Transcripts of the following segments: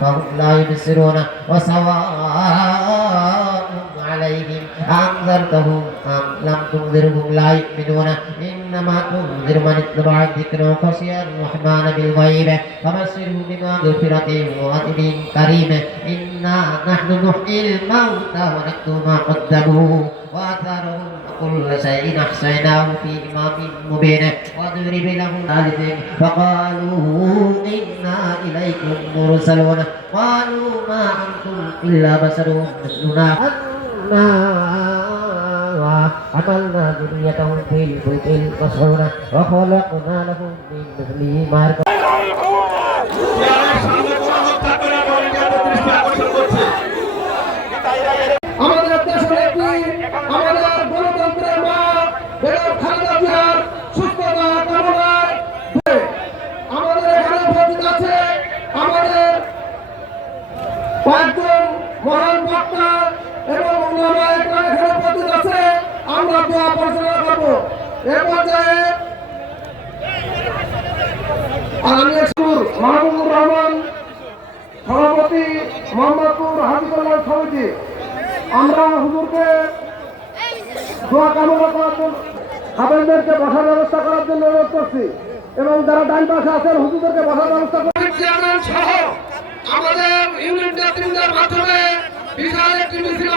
فهم لا يبصرون وسواء عليهم أنذرتهم أم لم تنذرهم لا يؤمنون إنما تنذر من اتبع الذكر وخشي الرحمن بالغيب فبشره بمغفرة وأجر كريم إنا نحن نحيي الموتى ونكتب ما قدموا وآثارهم كل شيء أحصيناه في إمام مبين واضرب لهم ذلك فقالوا إنا إليكم مرسلون قالوا ما أنتم إلا بشر مثلنا أنا حملنا ذريتهم في الفلك المشحون وخلقنا لهم من مثله ما يركبون আমাদের দেশের একটি আমাদের গণতন্ত্রের মা বেগম খালেদা জিয়ার সুস্থতা কামনায় আমাদের এখানে উপস্থিত আছে আমাদের পাঁচজন মহান বক্তা এবং ওলামা একরাম এখানে উপস্থিত আছে আমরা দোয়া পরিচালনা করব। এ পর্যায়ে মাহবুবুর রহমান, সভাপতি মোহাম্মদপুর হাবিবুল্লাহ সমিতি। আমরা হুজুরকে দোয়া কামনা বসার ব্যবস্থা করার জন্য অনুরোধ করছি এবং যারা ডান পাশে আছেন, হুজুরদেরকে বসার ব্যবস্থা করছি। সহ আমাদের ইউনিট মাধ্যমে বিশাল একটি মিছিল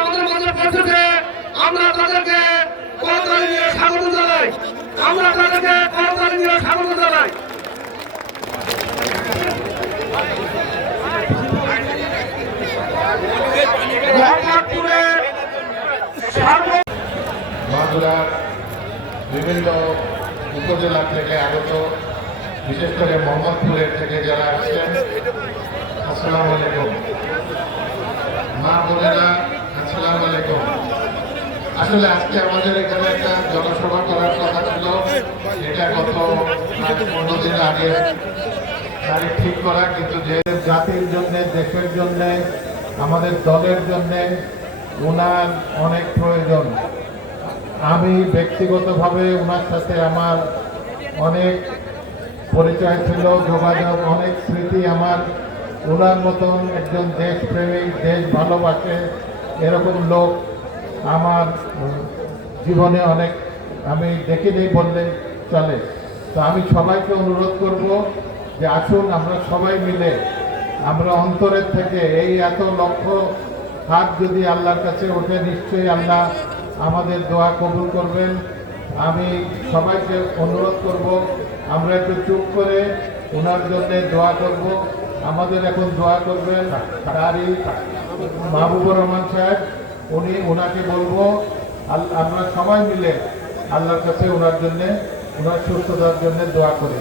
আমাদের আমরা তাদেরকে স্বাগত জানাই। আমরা তাদেরকে স্বাগত জানাই। বিভিন্ন উপজেলা থেকে আগত, বিশেষ করে মোহাম্মদপুরের থেকে যারা আসছেন, আসসালামু মা বোনেরা আসলে আজকে আমাদের এখানে একটা জনসভা করার কথা ছিল। এটা গত পনেরো দিন আগে তারিখ ঠিক করা, কিন্তু যে জাতির জন্যে, দেশের জন্যে, আমাদের দলের জন্যে ওনার অনেক প্রয়োজন। আমি ব্যক্তিগতভাবে ওনার সাথে আমার অনেক পরিচয় ছিল, যোগাযোগ, অনেক স্মৃতি আমার। ওনার মতন একজন দেশপ্রেমিক, দেশ ভালোবাসে, এরকম লোক আমার জীবনে অনেক, আমি দেখিনি বললে চলে। তো আমি সবাইকে অনুরোধ করব যে আসুন, আমরা সবাই মিলে, আমরা অন্তরের থেকে এই এত লক্ষ হাত যদি আল্লাহর কাছে ওঠে, নিশ্চয়ই আল্লাহ আমাদের দোয়া কবুল করবেন। আমি সবাইকে অনুরোধ করব, আমরা একটু চুপ করে ওনার জন্য দোয়া করব। আমাদের এখন দোয়া করবেন তারই মাহবুবুর রহমান সাহেব। উনি ওনাকে বলব আমরা সবাই মিলে আল্লাহর কাছে ওনার জন্যে ওনার সুস্থতার জন্য দোয়া করি।